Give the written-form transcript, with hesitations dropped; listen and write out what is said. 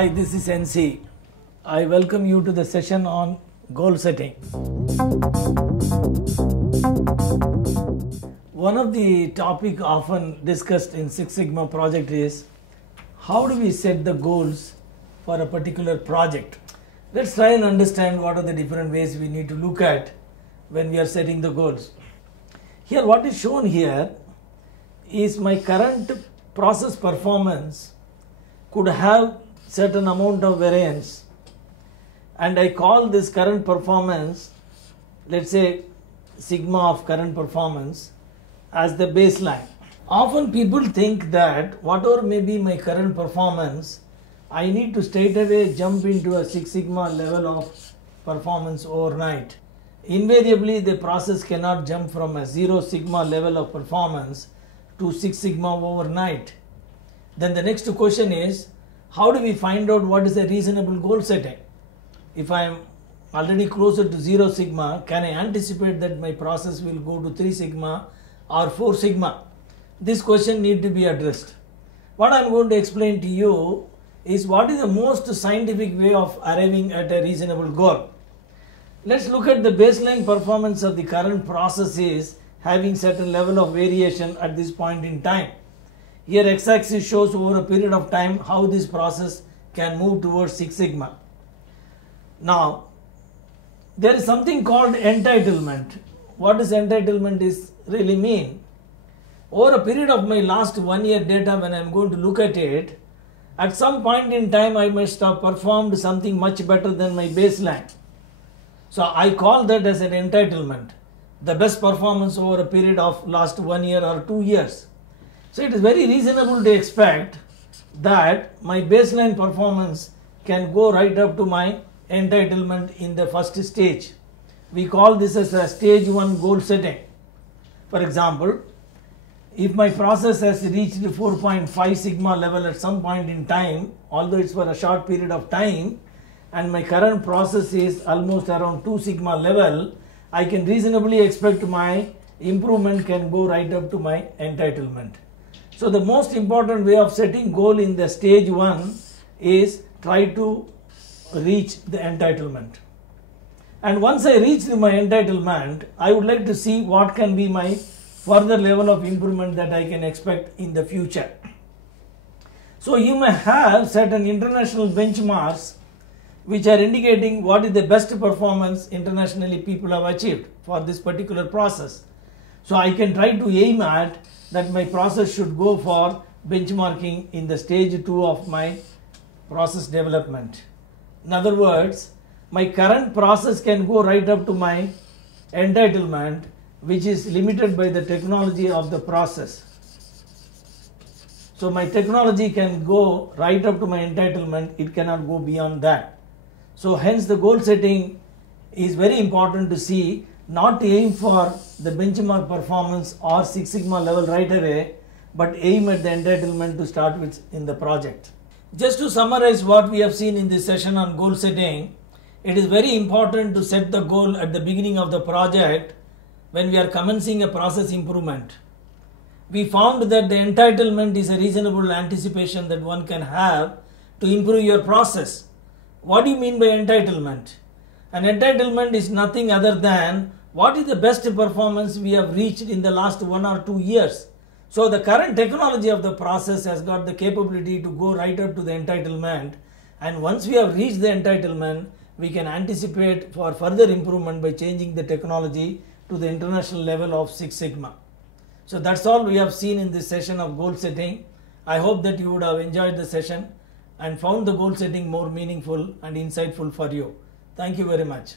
Hi, this is NC. I welcome you to the session on goal setting. One of the topic often discussed in Six Sigma project is how do we set the goals for a particular project. Let's try and understand what are the different ways we need to look at when we are setting the goals. Here, what is shown here is my current process performance could have certain amount of variance, and I call this current performance, let's say sigma of current performance, as the baseline. Often people think that whatever may be my current performance, I need to straight away jump into a Six Sigma level of performance overnight. Invariably, the process cannot jump from a 0 sigma level of performance to 6 sigma overnight. Then the next question is, how do we find out what is a reasonable goal setting? If I am already closer to 0 sigma, can I anticipate that my process will go to 3 sigma or 4 sigma? This question needs to be addressed. What I am going to explain to you is what is the most scientific way of arriving at a reasonable goal. Let's look at the baseline performance of the current process is having certain level of variation at this point in time. Here x-axis shows over a period of time how this process can move towards 6 sigma. Now, there is something called entitlement. What does entitlement is really mean? Over a period of my last 1 year data, when I am going to look at it, at some point in time I must have performed something much better than my baseline. So I call that as an entitlement, the best performance over a period of last 1 year or 2 years. So it is very reasonable to expect that my baseline performance can go right up to my entitlement in the first stage. We call this as a stage 1 goal setting. For example, if my process has reached 4.5 sigma level at some point in time, although it's for a short period of time, and my current process is almost around 2 sigma level, I can reasonably expect my improvement can go right up to my entitlement. So the most important way of setting goal in the stage 1 is try to reach the entitlement. And once I reach my entitlement, I would like to see what can be my further level of improvement that I can expect in the future. So you may have certain international benchmarks which are indicating what is the best performance internationally people have achieved for this particular process. So I can try to aim at that my process should go for benchmarking in the stage 2 of my process development. In other words, my current process can go right up to my entitlement, which is limited by the technology of the process. So my technology can go right up to my entitlement, it cannot go beyond that. So hence the goal setting is very important to see, not to aim for the benchmark performance or 6 sigma level right away, but aim at the entitlement to start with in the project. Just to summarize what we have seen in this session on goal setting, it is very important to set the goal at the beginning of the project when we are commencing a process improvement. We found that the entitlement is a reasonable anticipation that one can have to improve your process. What do you mean by entitlement? An entitlement is nothing other than what is the best performance we have reached in the last 1 or 2 years. So the current technology of the process has got the capability to go right up to the entitlement, and once we have reached the entitlement, we can anticipate for further improvement by changing the technology to the international level of 6 sigma. So that's all we have seen in this session of goal setting. I hope that you would have enjoyed the session and found the goal setting more meaningful and insightful for you. Thank you very much.